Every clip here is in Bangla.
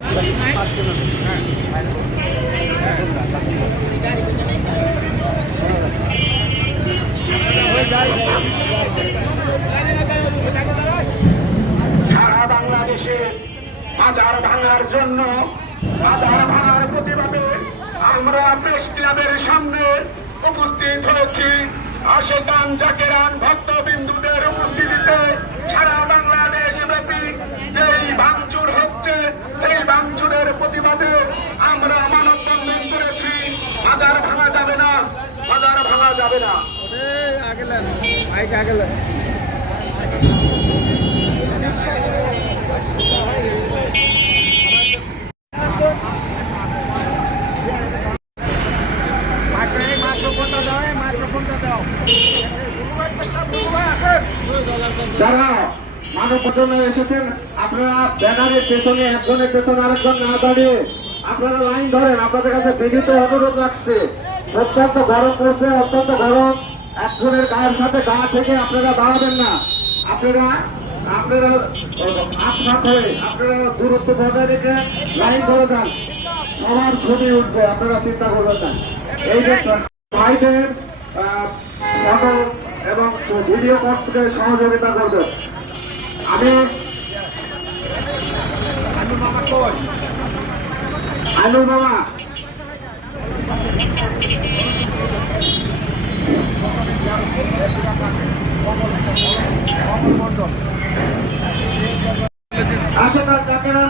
সারা বাংলাদেশে মাজার ভাঙার জন্য, মাজার ভাঙার প্রতিবাদে আমরা প্রেস ক্লাবের সামনে উপস্থিত হয়েছি। আশেকান জাকেরান ভক্তবিন্দুদের উপস্থিতিতে সারা বাংলাদেশ ব্যাপী যেই ভাঙচুর হচ্ছে, এই ভাঙচুরের প্রতিবাদে আমরা মানববন্ধন করেছি। মাজার ভাঙা যাবে না, মাজার ভাঙা যাবে না। যারা মানববন্ধনে এসেছেন, আপনারা ব্যানারের পেছনে একজনের পেছনে আরেকজন না দাঁড়িয়ে আপনারা লাইন ধরেন। আপনাদের কাছে বিনীত অনুরোধ রাখছে, অত্যন্ত গরম পড়ছে, অত্যন্ত গরম। একজনের গায়ের সাথে গা থেকে আপনারা দাঁড়াবেন না। আপনারা হাত হয়ে আপনারা দূরত্ব বজায় রেখে লাইন ধরে দেন। সবার ছবি উঠবে, আপনারা চিন্তা করবেন না। এই যে ভাইদের ফটো এবং ভিডিও করতে সহযোগিতা করবে। আমি আলু মামা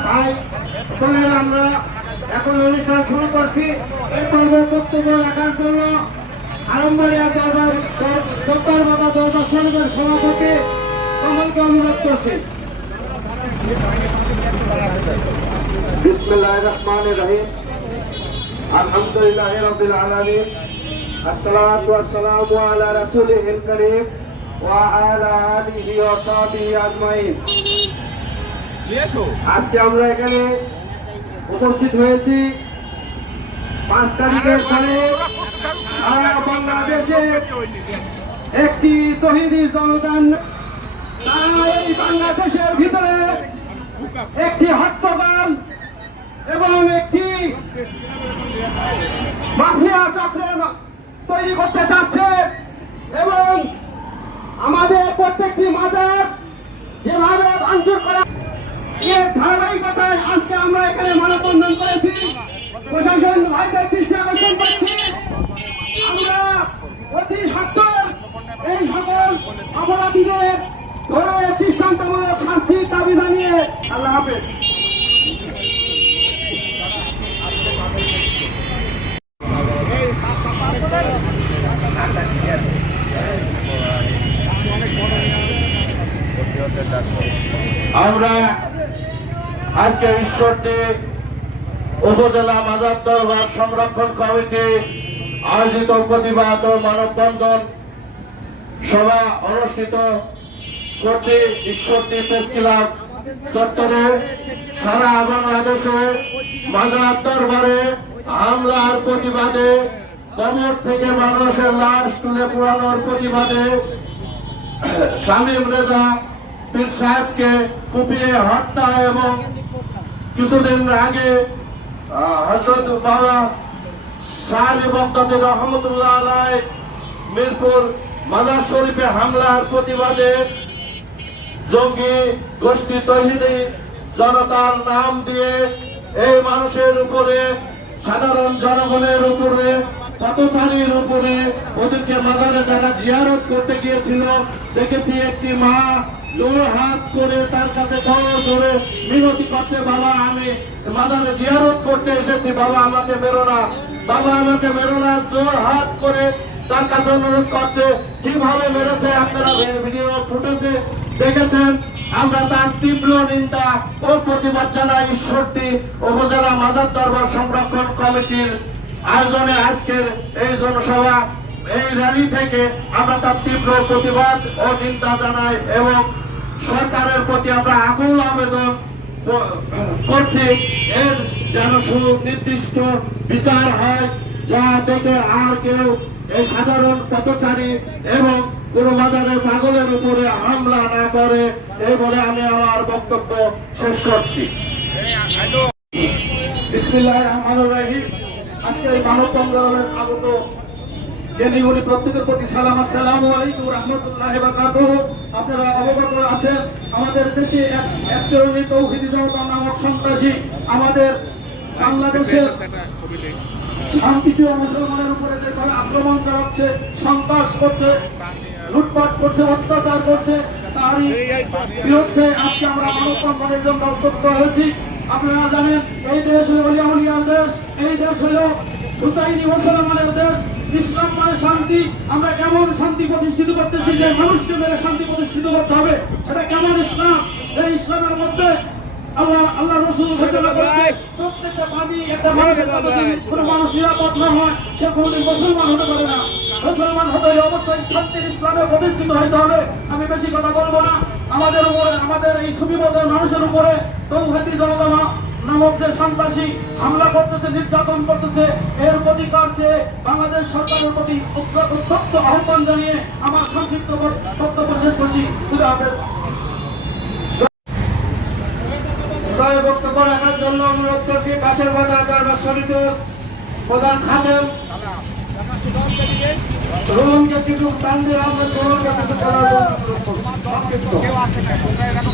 ভাই বলে আমরা এখন অনুষ্ঠান শুরু করছি। এই পর্বে বক্তব্য রাখার জন্য আলমবাড়িয়া দরবার শরীফের সভাপতি কমলকে অনুরোধ করছি। বিসমিল্লাহির রহমানির রহিম। আলহামদুলিল্লাহি রাব্বিল আলামিন। আসসালাতু ওয়াসসালামু আলা রাসূলিহিল কারীম ওয়া আলা আলিহি ওয়া সাহবিহি আজমাইন। আজকে আমরা এখানে উপস্থিত হয়েছি 5 তারিখের সালে বাংলাদেশে একটি তহিদি জনতান এই বাংলাদেশের ভিতরে একটি হত্যাকাণ্ড এবং একটি মাফিয়া চক্রের তৈরি করতে চাচ্ছে এবং আমাদের প্রত্যেকটি মাজার যেভাবে ভাঙচুর করা, এর ধারাবাহিকতায় আজকে আমরা এখানে মানববন্ধন করেছি। প্রশাসন ভাইদের দৃষ্টি আকর্ষণ করছি, আমরা অতি সত্বর এই সকল অপরাধীদের ধরে দৃষ্টান্তমূলক শাস্তির দাবি জানিয়ে আল্লাহ হাফেজ। আমরা আজকে ঈশ্বরদী উপজেলা মাজার দরবার সংরক্ষণ কমিটি আয়োজিত প্রতিবাদ ও মানববন্ধন সভা অনুষ্ঠিত করছি ঈশ্বরদী প্রেস ক্লাব চত্বরে। সারা বাংলাদেশে মাজার দরবারে হামলার প্রতিবাদে, কবর থেকে মানুষের লাশ তুলে পোড়ানোর প্রতিবাদে শামীম রেজা পীর সাহেবকে কুপিয়ে হত্যা এবং কিছুদিন আগে হযরত বাবা শাহ আলী বগদাদী রহমতুল্লাহ আলাইহি মিরপুর মাজার শরীফে হামলার প্রতিবাদে জঙ্গি গোষ্ঠী তৌহিদি জনতার নাম দিয়ে এই মানুষের উপরে, সাধারণ জনগণের উপরে, পথচারীর উপরে, ওদেরকে মাজারে যারা জিয়ারত করতে গিয়েছিল দেখেছি একটি মা জোর হাত করে তার কাছে জোরে মিনতি করছে, বাবা আমি মাজারে জিয়ারত করতে এসেছি, বাবা আমাকে মেরো না, বাবা আমাকে মেরো না। জোর হাত করে তার কাছে অনুরোধ করছে। কিভাবে মেরেছে আপনারা ভিডিও ফুটেজে দেখেছেন। আমরা তার তীব্র নিন্দা ও প্রতিবাদ জানাই ঈশ্বরদী উপজেলা মাজার দরবার সংরক্ষণ কমিটির আয়োজনে আজকের এই জনসভা, এই র্যালি থেকে আমরা তার তীব্র প্রতিবাদ ও নিন্দা জানাই এবং সরকারের প্রতি আমরা আকুল আবেদন করছি এর যেন সুনির্দিষ্ট বিচার হয়, যা দেখে আর কেউ এই সাধারণ পথচারী এবং কোনো মাজারের পাগলের উপরে হামলা না করে। এই বলে আমি আমার বক্তব্য শেষ করছি। বিসমিল্লাহির রহমানির রহিম। আজকে এই মানব বন্ধনের আগত জ্ঞানী গুণী প্রত্যেকের প্রতি সালাম, আসসালামু আলাইকুম রহমতুল্লাহি ওয়া বারাকাতুহু। আপনারা অবগত আছেন আমাদের দেশে এক শ্রেণীর তৌহিদি জনতা নামক সন্ত্রাসী আমাদের বাংলাদেশের শান্তিপ্রিয় মুসলমানের উপরে যেভাবে আক্রমণ চালাচ্ছে, সন্ত্রাস করছে, লুটপাট করছে, অত্যাচার করছে, তারই বিরুদ্ধে আজকে আমরা মানববন্ধনের জন্য উদ্যত হয়েছি। আপনারা জানেন এই দেশ হলো আউলিয়ার দেশ, এই দেশ হলো হুসাইনি মুসলমানের দেশ। ইসলাম মানে শান্তি। আমরা কেমন শান্তি প্রতিষ্ঠিত করতেছি যে মানুষকে মেরে শান্তি প্রতিষ্ঠিত করতে হবে, সেটা কেমন ইসলাম? যে ইসলামের মধ্যে আল্লাহ রসুল ঘোষণা করেছে প্রত্যেকটা পানি একটা মানুষের কোনো মানুষ নিরাপদ না হয় সে কোনোদিন মুসলমান হতে পারে না। মুসলমান হতে হলে অবশ্যই শান্তির ইসলামে প্রতিষ্ঠিত হতে হবে। আমি বেশি কথা বলবো না। আমাদের উপরে, আমাদের এই সুবিধার মানুষের উপরে তৌহিদি জনতা নামক যে সন্ত্রাসী হামলা করতেছে, নির্যাতন করতেছে, এর প্রতিকার চেয়ে বাংলাদেশ সরকারের প্রতি উত্তপ্ত আহ্বান জানিয়ে আমার সংক্ষিপ্ত বক্তব্য শেষ করছি। বক্তব্য রাখার জন্য অনুরোধ করছি কাছের বাজার দরবার শরীফের প্রধান খাদেম রুমকে কিছু তানভীর আহমেদ রুমকে কিছু বলার জন্য অনুরোধ করছি।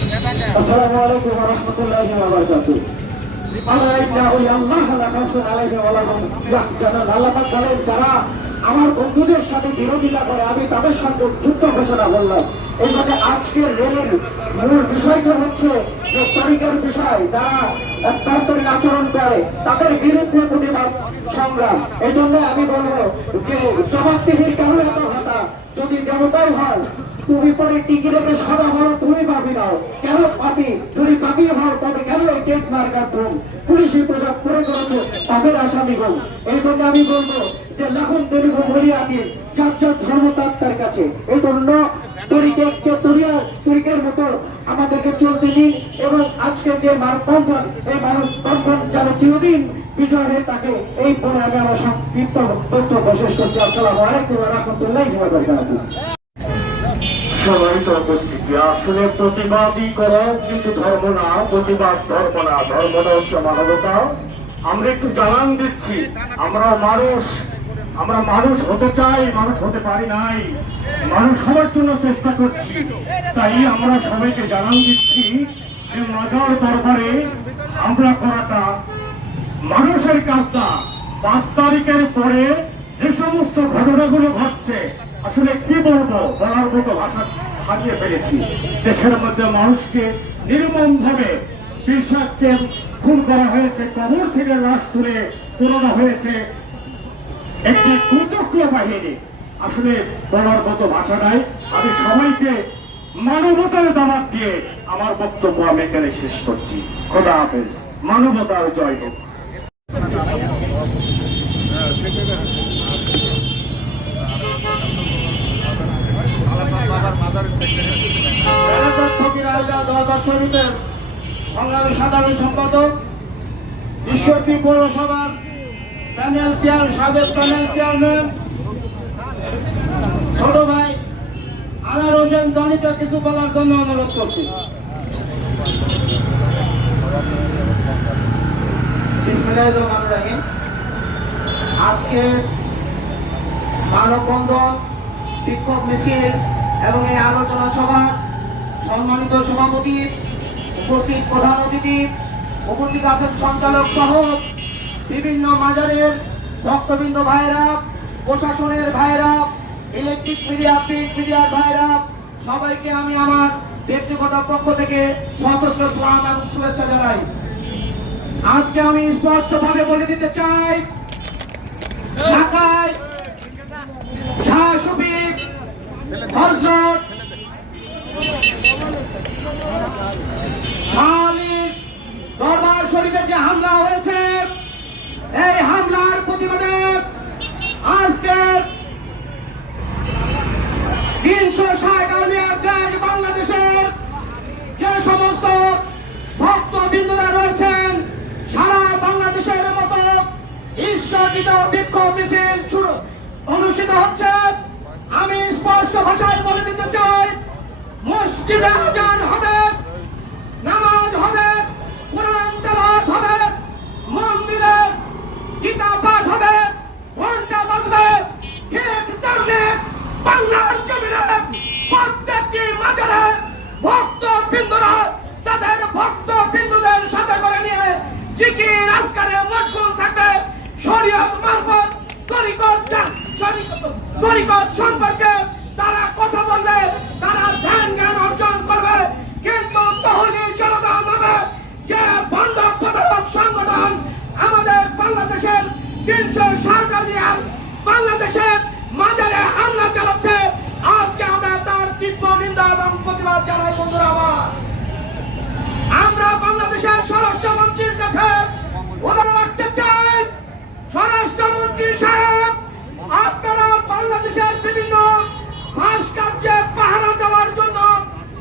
আসসালামু আলাইকুম ওয়া রাহমাতুল্লাহি ওয়া বারাকাতুহু। যারা আমার বন্ধুদের সাথে বিরোধিতা করে আমি তাদের সঙ্গে যুদ্ধ ঘোষণা করলাম। এইভাবে আজকের রেলের মূল বিষয়টা হচ্ছে যে তরিকার বিষয়, যারা অভ্যন্তরীণ আচরণ করে তাদের বিরুদ্ধে প্রতিবাদ সংগ্রাম। এই জন্য আমি বলবো যে জবাবদিহির কেন এত হাতা? যদি দেবতাই হয় তুমি পরে টিকি রেখে সাদা হও, তুমি পাবি নাও কেন পাবি? যদি পাবি হও তবে কেন এই টেক মার্কার ধুম পুলিশি পোশাক পরে করেছো তাদের আসামি হল। এই জন্য আমি বলবো যে লাখন তৈরি বলিয়া দিন যার যার ধর্মতাত্মার কাছে। এই জন্য তরিকের মতো আমাদেরকে চলতে দিন এবং আজকে যে মানববন্ধন, এই মানববন্ধন যেন চিরদিন বিজয় হয়ে থাকে, এই বলে আমি আমার সংক্ষিপ্ত বক্তব্য শেষ করছি। আসসালামু আলাইকুম ওয়া রাহমাতুল্লাহি ওয়া বারাকাতুহু। সম্মানিত উপস্থিতি, আসলে প্রতিবাদই করো কিন্তু ধর্ম না, প্রতিবাদ ধর্ম না, ধর্মটা হচ্ছে মানবতা। আমরা একটু জানান দিচ্ছি, আমরা মানুষ হতে চাই, মানুষ হতে পারি নাই, মানুষ হওয়ার জন্য চেষ্টা করছি। তাই আমরা সবাইকে জানান দিচ্ছি যে মাজার দরবারে হামলা করাটা মানুষের কাজ না। 5 তারিখের পরে যে সমস্ত ঘটনাগুলো ঘটছে, আসলে কি বলবো, বলার মতো ভাষা হারিয়ে ফেলেছি। দেশের মধ্যে মানুষকে নির্মম ভাবে কৃষককে খুন করা হয়েছে, কবর থেকে লাশ তুলে তোলা হয়েছে একটি কুচক্র বাহিনী। আসলে বলার মতো ভাষা নাই। আমি সবাইকে মানবতার দাওয়াত দিয়ে আমার বক্তব্য আমি এখানে শেষ করছি। খোদা হাফেজ। মানবতার জয় হোক। দরবার শরীফের সংগ্রামী সাধারণ সম্পাদক, ঈশ্বরদী পৌরসভার সাবেক প্যানেল চেয়ারম্যান ছোট ভাই আনার হোসেন জনিতে কিছু বলার জন্য অনুরোধ করছি। বিসমিল্লাহির রহমানির রহিম। আজকে মানববন্ধন, বিক্ষোভ মিছিল এবং এই আলোচনা সভার সম্মানিত সভাপতি, উপস্থিত প্রধান অতিথি, উপস্থিত আছেন সঞ্চালক সহ বিভিন্ন মাজারের ভক্তবৃন্দ ভাইরা, প্রশাসনের ভাইরা, ইলেকট্রিক মিডিয়া, প্রিন্ট মিডিয়ার ভাইরা, সবাইকে আমি আমার ব্যক্তিগত পক্ষ থেকে সশস্ত্র সালাম এবং শুভেচ্ছা জানাই। আজকে আমি স্পষ্টভাবে বলে দিতে চাই, ঢাকায় শাহ শফিক, হযরত দরবার শরীফে যে হামলা হয়েছে, এই হামলার প্রতিবাদে আজকে 360 আর্মিয়ার দেশ বাংলাদেশের যে সমস্ত ভক্তবৃন্দরা রয়েছেন, সারা বাংলাদেশের মতো ঈশ্বরদীতে বিক্ষোভ মিছিল অনুষ্ঠিত হচ্ছে। আমি স্পষ্ট ভাষায় বলে দিতে চাই, মসজিদে আযান হবে, নামাজ হবে, কোরআন তেলাওয়াত হবে, মন্দিরে তরিকত সম্পর্কে তারা কথা বলবে, তারা ধ্যান জ্ঞান অর্জন করবে, কিন্তু তহলি জনতা নামে যে ভণ্ড প্রতারক সংগঠন আমাদের বাংলাদেশের 360 বাংলাদেশের মাজারে হামলা চালাচ্ছে, আজকে আমরা তার তীব্র নিন্দা এবং প্রতিবাদ জানাই। বন্ধুরা আমার, আমরা বাংলাদেশের স্বরাষ্ট্রমন্ত্রীর কাছে অনুরোধ রাখতে চাই, স্বরাষ্ট্রমন্ত্রী সাহেব, আপনারা বাংলাদেশের বিভিন্ন ভাস্কর্যে পাহারা দেওয়ার জন্য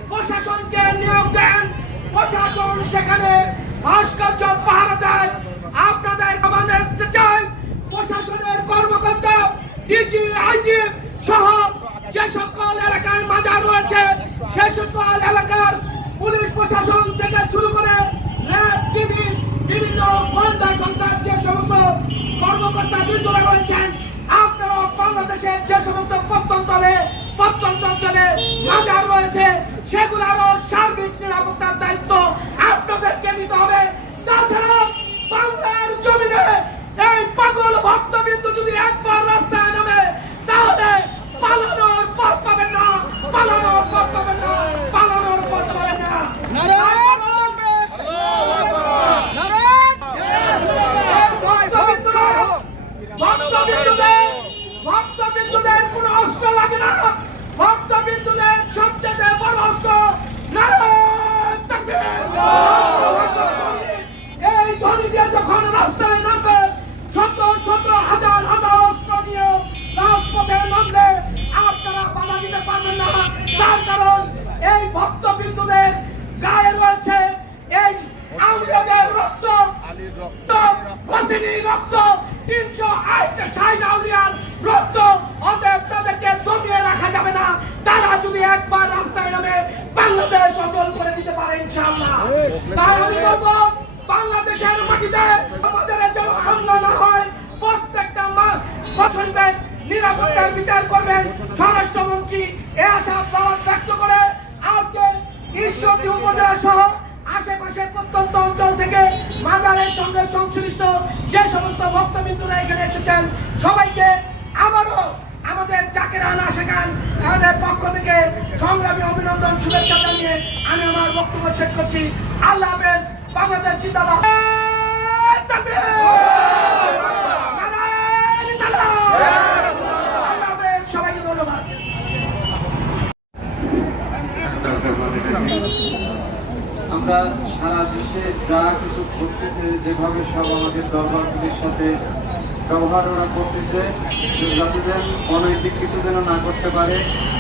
প্রশাসনকে নিয়োগ দেন, প্রশাসন সেখানে ভাস্কর্য পাহারা দেয়। আপনাদের আমাদের চাই প্রশাসনের কর্মকর্তা, ডিজি, আইজি সহ যে সকল এলাকায় মাজার রয়েছে সে সকল এলাকার পুলিশ প্রশাসন থেকে শুরু করে র্যাব, টিভি, বিভিন্ন গোয়েন্দা সংস্থার যে সমস্ত কর্মকর্তা বৃন্দরা রয়েছেন, আপনারা বাংলাদেশের যে সমস্ত প্রত্যন্ত অঞ্চলে মাজার রয়েছে সেগুলোরও সার্বিক নিরাপত্তার দায়িত্ব আপনাদেরকে নিতে হবে। তাছাড়া বাংলার জমিনে এই পাগল ভক্তবিন্দু যদি একবার রাস্তায় নামে তাহলে পালানোর পথ পাবেন না, পালানোর পথ পাবেন না, পালানোর পথ পাবেন না। ভক্তবিন্দুদের কোন অস্ত্র লাগে না, ভক্তবিন্দুদের সবচেয়ে বড় অস্ত্র নারায়ণ তাকবীর। এই ধ্বনি দিয়ে যখন রাস্তায় নামবে, ছোট ছোট হাজার হাজার অস্ত্র নিয়ে রাজপথে নামলে আপনারা বাধা দিতে পারবেন না। তার কারণ এই ভক্তবিন্দুদের গায়ে রয়েছে এই আউলিয়াদের রক্ত, রক্ত 360 আউলিয়ার রক্ত। অতএব তাদেরকে দমিয়ে রাখা যাবে না। তারা যদি একবার রাস্তায় নামে বাংলাদেশ অচল করে দিতে পারে ইনশাআল্লাহ। তাই আমি বলবো, বাংলাদেশের মাটিতে আমাদের যেন হামলা না হয়, প্রত্যেকটা শরীফের নিরাপত্তার বিচার করবেন স্বরাষ্ট্রমন্ত্রী এ আশা দাওয়াত ব্যক্ত করে আজকে ঈশ্বরদী উপজেলা সহ আশেপাশের প্রত্যন্ত অঞ্চল থেকে মাজারের সঙ্গে সংশ্লিষ্ট যে সমস্ত ভক্তবিন্দুরা এখানে এসেছেন সবাইকে আবারও আমাদের জাকেরান আশেখান এর পক্ষ থেকে সংগ্রামী অভিনন্দন, শুভেচ্ছা জানিয়ে আমি আমার বক্তব্য শেষ করছি। আল্লাহ হাফেজ। বাংলাদেশ জিন্দাবাদ। সবাইকে ধন্যবাদ। আমরা সারা দেশে যা কিছু ঘটতেছে, যেভাবে সব আমাদের দরবারগুলির সাথে ব্যবহার ওরা করতেছে, যাতে যেন অনৈতিক কিছু যেন না করতে পারে,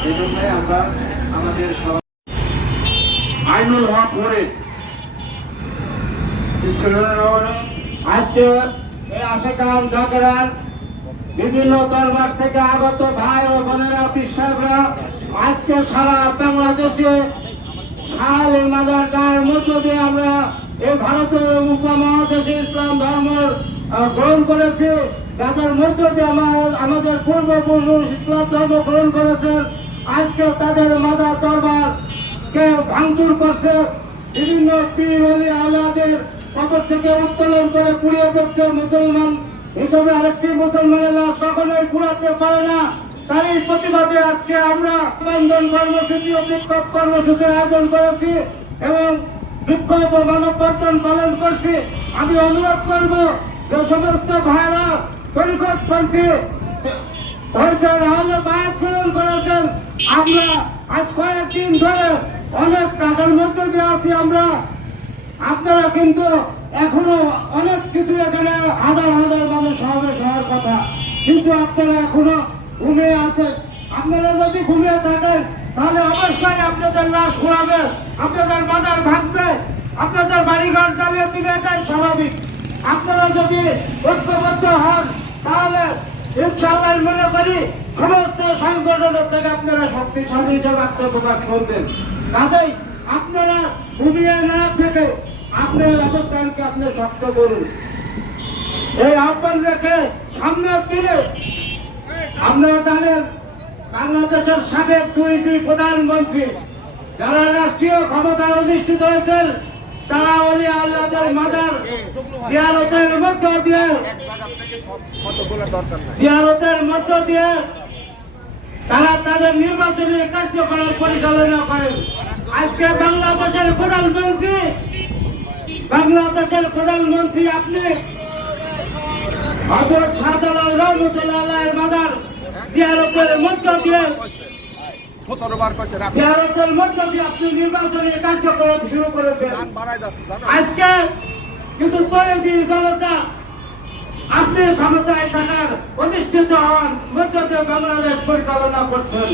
এই জন্যই আমরা আমাদের আইনুল হক পরে আজকে এই আশেখান জাকেরান বিভিন্ন দরবার থেকে আগত ভাই ও বোনেরা, বিশ্বাসরা আজকে সারা বাংলাদেশে শাহের মাজার গায়ের মধ্য দিয়ে আমরা এই ভারতীয় উপমহাদেশে ইসলাম ধর্ম গ্রহণ করেছি, যাদের মধ্য দিয়ে আমাদের পূর্বপুরুষ ইসলাম ধর্ম গ্রহণ করেছেন। আজকে তাদের মাজার দরবার কে ভাঙচুর করছে, বিভিন্ন পীর ওলি আওলিয়াদের কবর থেকে উত্তোলন করে পুড়িয়ে দিচ্ছে। মুসলমান হিসেবে আরেকটি মুসলমানের লাশ কখনোই পুড়াতে পারে না। তার এই প্রতিবাদে আজকে আমরা বন্ধন কর্মসূচি ও বিক্ষোভ কর্মসূচির আয়োজন করেছি এবং বিক্ষোভ ও মানববন্ধন পালন করছি। আমি অনুরোধ করব যে সমস্ত ভাইরা তরিকতপন্থী হয়েছেন, আমাদের বায়াত গ্রহণ করেছেন, আমরা আজ কয়েকদিন ধরে অনেক টাকার মধ্যে দিয়ে আছি আমরা। আপনারা কিন্তু এখনো অনেক কিছু, এখানে হাজার হাজার মানুষ সমাবেশ হওয়ার কথা, কিন্তু আপনারা এখনো ঘুমিয়ে আছেন। আপনারা যদি ঘুমিয়ে থাকেন তাহলে অবশ্যই আপনাদের লাশ ঘোরাবে, আপনাদের বাজার ভাঙবে, আপনাদের বাড়িঘর জ্বালিয়ে দিবে, এটাই স্বাভাবিক। আপনারা যদি ঐক্যবদ্ধ হন তাহলে ইনশাআল্লাহ মনে করি সমস্ত সংগঠনের থেকে আপনারা শক্তিশালী হিসেবে আত্মপ্রকাশ করবেন। কাজেই আপনারা ঘুমিয়ে না থেকে আপনার অবস্থানকে আপনি শক্ত করুন। এই আহ্বান রেখে সামনের দিনে আপনারা জানেন বাংলাদেশের সাবেক দুই প্রধানমন্ত্রী যারা রাষ্ট্রীয় ক্ষমতায় অধিষ্ঠিত হয়েছেন, তারা ওলি আল্লাহদের মাজার জিয়ারতের মধ্য দিয়ে তারা তাদের নির্বাচনী কার্যকলাপ পরিচালনা করেন। আজকে বাংলাদেশের প্রধানমন্ত্রী আপনি হযরত শাহজালাল রহমতুল্লাহ আলাইহির মাজার জিয়ারতের মধ্য দিয়ে আপনি নির্বাচনী কার্যক্রম শুরু করেছেন। আজকে কিন্তু তৈরি জনতা আপনি ক্ষমতায় থাকার প্রতিষ্ঠিত হওয়ার মধ্য দিয়ে বাংলাদেশ পরিচালনা করছেন,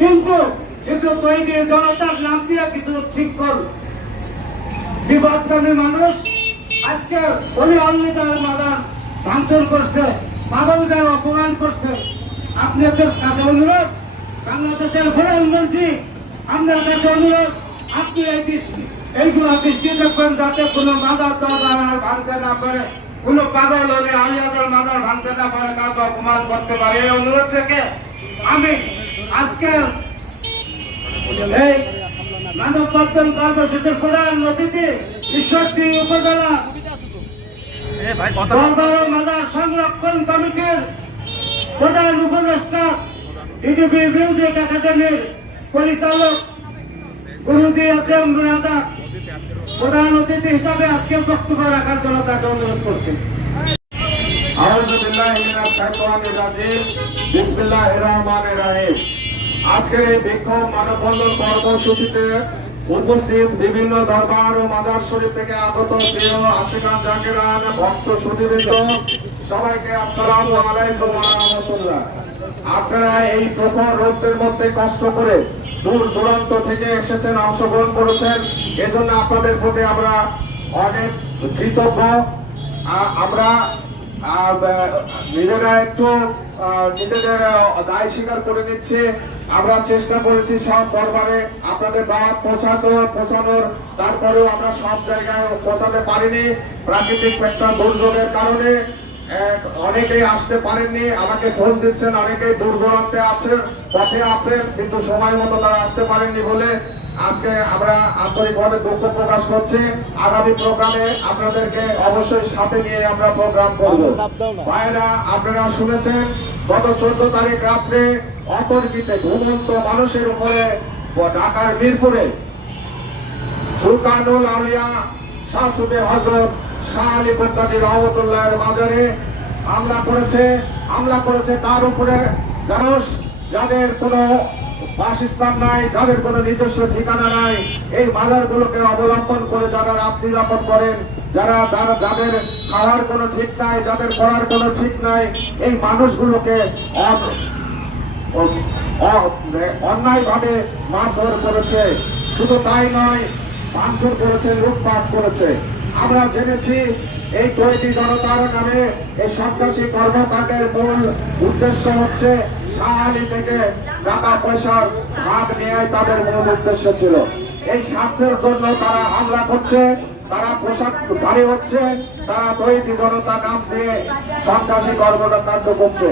কিন্তু কিছু তৈরি জনতার নাম দিয়ে কিছু শিক্ষক বিপদগামী মানুষ আজকে ওই অল্লিদার মাদার ভাঙচুর করছে, পাগলদের অপমান করছে। আপনাদের কাছে অনুরোধ, বাংলাদেশের প্রধানমন্ত্রী আপনার কাছে অনুরোধ, আপনি এইগুলো দৃষ্টি দেখবেন যাতে কোনো মাদার দরবার ভাঙতে না পারে, কোনো পাগল হলে আলিয়াদের মাদার ভাঙতে না পারে, কাউকে অপমান করতে পারে। এই অনুরোধ থেকে আমি আজকে এই মানববন্ধন কর্মসূচির প্রধান অতিথি ঈশ্বরদী উপজেলা দরবার ও মাজার সংরক্ষণ কমিটির প্রধান উপদেষ্টা ডিডিপি মিউজিক একাডেমির পরিচালক গুরুজি আছেন রাজা প্রধান অতিথি হিসাবে আজকে বক্তব্য রাখার জন্য তাকে অনুরোধ করছি। আউযু বিল্লাহি মিনাশ শাইতানির রাজিম। বিসমিল্লাহির রহমানির রহিম। আজকের এই বিক্ষোভ মানববন্ধন কর্মসূচিতে উপস্থিত বিভিন্ন দরবার ও মাজার শরীফ থেকে আগত প্রিয় আশিকান জাকিরান ভক্ত সুধীবৃন্দ, সবাইকে আসসালামু আলাইকুম ওয়া রাহমাতুল্লাহ। আপনারা এই প্রখর রোদের মধ্যে কষ্ট করে দূর দূরান্ত থেকে এসেছেন, অংশগ্রহণ করেছেন, এজন্য আপনাদের প্রতি আমরা অনেক কৃতজ্ঞ। আমরা নিজেরা একটু নিজেদের দায় স্বীকার করে নিচ্ছি। আমরা চেষ্টা করেছি সব দরবারে আপনাদের দাওয়াত পৌঁছানোর, তারপরেও আমরা সব জায়গায় পৌঁছাতে পারিনি। প্রাকৃতিক একটা দুর্যোগের কারণে অনেকেই আসতে পারেননি। আমাকে ফোন দিচ্ছেন, অনেকেই দূর দূরান্তে আছেন, পথে আছেন, কিন্তু সময় মতো তারা আসতে পারেননি বলে আজকে আমরা আন্তরিকভাবে দুঃখ প্রকাশ করছি। আগামী প্রোগ্রামে আপনাদেরকে অবশ্যই সাথে নিয়ে আমরা প্রোগ্রাম করব। ভাইরা, আপনারা শুনেছেন গত 14 তারিখ রাত্রে অতর্কিতে ঘুমন্ত মানুষের উপরে ঢাকার মিরপুরে সুলতানুল আউলিয়া শাহসুফি হযরত শাহ আলী বগদাদী রহমতুল্লাহের মাজারে হামলা করেছে তার উপরে মানুষ যাদের কোনো বাসস্থান নাই, যাদের কোনো নিজস্ব ঠিকানা নাই, এই মাজারগুলোকে অবলম্বন করে যারা রাত্রি যাপন করেন, যাদের খাওয়ার কোনো ঠিক নাই, যাদের পড়ার কোনো ঠিক নাই, এই মানুষগুলোকে অন্যায়ভাবে মারধর করেছে। শুধু তাই নয়, ভাঙচুর করেছে, লুটপাট করেছে। আমরা জেনেছি এই তৈরি জনতার নামে এই সন্ত্রাসী কর্মকাণ্ডের মূল উদ্দেশ্য হচ্ছে শাহ আলী থেকে টাকা পয়সার ভাগ নেওয়াই তাদের মূল উদ্দেশ্য ছিল। এই স্বার্থের জন্য তারা হামলা করছে, তারা পোশাকধারী হচ্ছে, তারা তৈরি জনতা নাম দিয়ে সন্ত্রাসী কর্মকাণ্ড করছে।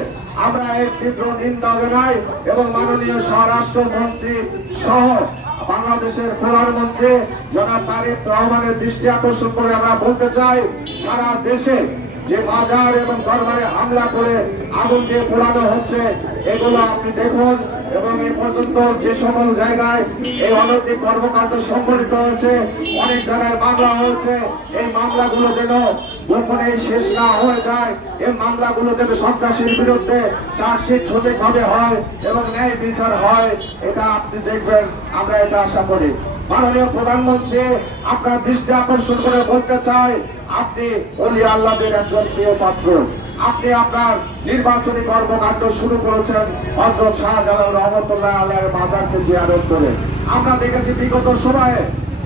আমরা এর তীব্র নিন্দা জানাই এবং মাননীয় স্বরাষ্ট্রমন্ত্রী সহ বাংলাদেশের প্রধানমন্ত্রী জনাব তারেক রহমানের দৃষ্টি আকর্ষণ করে আমরা বলতে চাই, সারা দেশে যে বাজার এবং দরবারে হামলা করে আগুন দিয়ে পোড়ানো হচ্ছে, এগুলো আপনি দেখুন। এবং এ পর্যন্ত যে সকল জায়গায় এই অনৈতিক কর্মকাণ্ড সংঘটিত হয়েছে, অনেক জায়গায় মামলা হয়েছে, এই মামলাগুলো যেন গোপনে শেষ না হয়ে যায়, এই মামলাগুলো যেন সন্ত্রাসীর বিরুদ্ধে চার্জশিট সঠিকভাবে হয় এবং ন্যায় বিচার হয়, এটা আপনি দেখবেন, আমরা এটা আশা করি। মাননীয় প্রধানমন্ত্রী, আপনার দৃষ্টি আকর্ষণ করে বলতে চাই, আপনি ওলি আল্লাহদের একজন প্রিয় পাত্র। আপনি আপনার নির্বাচনী কর্মকাণ্ড শুরু করেছেন হযরত শাহজালাল রহমতুল্লাহ আলাইহির মাজারকে জিয়ারত করে। আমরা দেখেছি বিগত সময়ে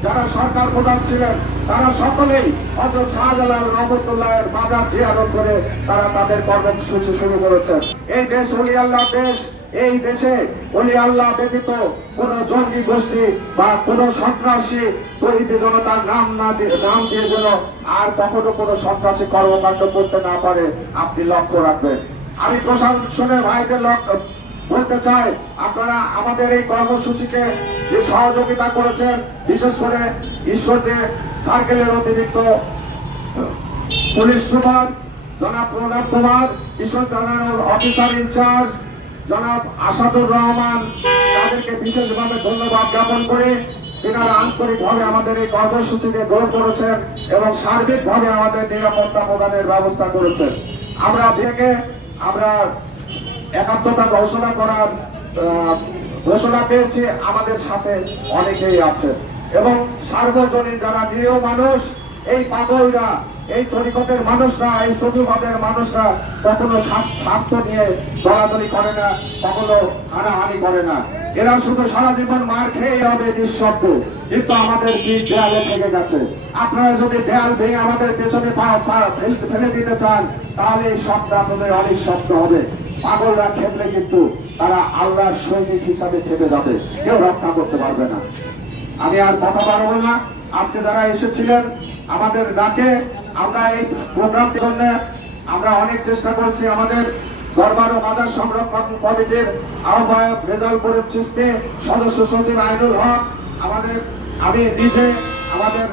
যারা সরকার প্রধান ছিলেন তারা সকলেই হযরত শাহজালাল রহমতুল্লাহের মাজার জিয়ারত করে তারা তাদের কর্মসূচি শুরু করেছেন। এই দেশ ওলি আল্লাহ দেশ। এই দেশে ওলি আল্লাহ ব্যতীত কোন জঙ্গি গোষ্ঠী বা কোন সন্ত্রাসী তৈরি জনতার নাম দিয়ে যেন আর কখনো কোনো সন্ত্রাসী কর্মকাণ্ড করতে না পারে, আপনি লক্ষ্য রাখবেন। আমি প্রশাসনের ভাইদের বলতে চাই, আপনারা আমাদের এই কর্মসূচিকে যে সহযোগিতা করেছেন, বিশেষ করে ঈশ্বরদী সার্কেলের অতিরিক্ত পুলিশ সুপার জনাব প্রণব কুমার, ঈশ্বর থানার অফিসার ইনচার্জ জনাব আসাদুর রহমান, তাদেরকে বিশেষভাবে ধন্যবাদ জ্ঞাপন করে এনারা আন্তরিকভাবে আমাদের এই কর্মসূচিকে গ্রহণ করেছেন এবং সার্বিকভাবে আমাদের নিরাপত্তা প্রদানের ব্যবস্থা করেছেন। আমরা একাত্মতা ঘোষণা পেয়েছি, আমাদের সাথে অনেকেই আছে এবং সার্বজনীন যারা নিরীহ মানুষ, এই পাগলরা, এই তরিকতের মানুষরা, এই সতুভাবের মানুষরা কখনো স্বার্থ নিয়ে দলাদলি করে না, কখনো হানাহানি করে না। এরা শুধু সারা জীবন মার খেয়ে হবে নিঃশব্দ, কিন্তু আমাদের পিঠ দেয়ালে থেকে গেছে। আপনারা যদি দেয়াল ভেঙে আমাদের পেছনে ফেলে দিতে চান, তাহলে এই শব্দ আপনাদের অনেক শব্দ হবে। পাগলরা খেললে কিন্তু তারা আল্লাহর সৈনিক হিসাবে থেকে যাবে, কেউ রক্ষা করতে পারবে না। আমি আর কথা বাড়াবো না। আজকে যারা এসেছিলেন আমাদের ডাকে, আমরা এই প্রোগ্রামটির জন্য আমরা অনেক চেষ্টা করেছি। আমাদের দরবার ও মাজার সংরক্ষণ কমিটির আহ্বায়ক রেজাউল করিম চিশতি, সদস্য সচিব আইনুল হক, আমি নিজে, আমাদের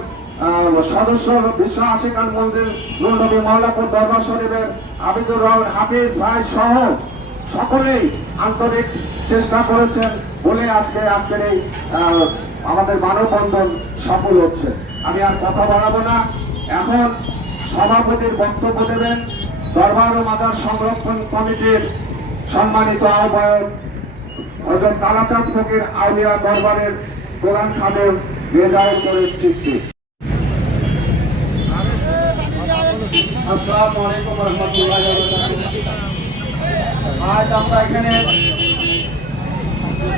সদস্য বিশ্ব আশিকান মঞ্জিল নূর নবী মওলাপুর দরবার শরীফের আবিদুর রহমান হাফিজ ভাই সহ সকলেই আন্তরিক চেষ্টা করেছেন বলে আজকের এই আমাদের মানববন্ধন সফল হচ্ছে। আমি আর কথা বাড়াবো না। এখন সভাপতির বক্তব্য দেবেন দরবার ও মাজার সংরক্ষণ কমিটির সম্মানিত আহ্বায়ক হযরত কালাচাঁদ ফকির আউলিয়া দরবারের প্রধান খাদেম রেজাউল করিম চিশতি। আসসালামু আলাইকুম ওয়া রাহমাতুল্লাহি ওয়া বারাকাতুহু। আজ আমরা এখানে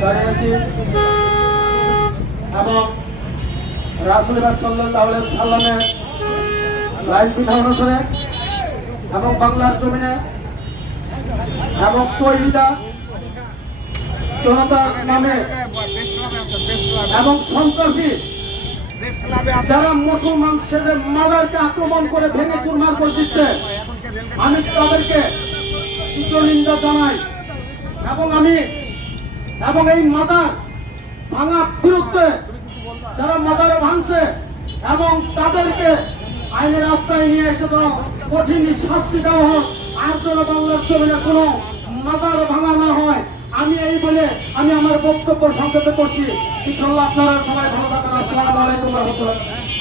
দাঁড়িয়েছি এবং রাসূলুল্লাহ সাল্লাল্লাহু আলাইহি সাল্লামের লাইন বিধান অনুসারে এবং বাংলার জমিনে এবং তৈরিটা জনতার নামে এবং সন্ত্রাসী যারা মুসলমান সেদের মাজারকে আক্রমণ করে ভেঙে চুরমার করে দিচ্ছে, আমি তাদেরকে তীব্র নিন্দা জানাই এবং এই মাজার ভাঙার বিরুদ্ধে যারা মাজারে ভাঙছে এবং তাদেরকে আইনের আওতায় নিয়ে এসে তো কঠিন শাস্তি দেওয়া হোক, আর যেন বাংলার জমিনে কোনো মাজার ভাঙা না হয়। আমি এই বলে আমি আমার বক্তব্য সংক্ষেপে করছি। ইনশাআল্লাহ আপনারা সবাই ভালো থাকেন। আসসালামু আলাইকুম ওয়া রাহমাতুল্লাহ।